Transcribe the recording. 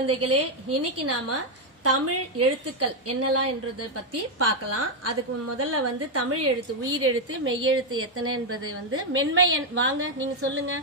குழந்தைகளே இன்னைக்கு நாம தமிழ் எழுத்துக்கள் என்னெல்லாம் என்றதை பத்தி பார்க்கலாம். அதுக்கு முதல்ல வந்து தமிழ் எழுத்து உயிர் எழுத்து மெய்யெழுத்து எத்தனை என்பது வந்து மென்மை எண் வாங்க நீங்க சொல்லுங்க.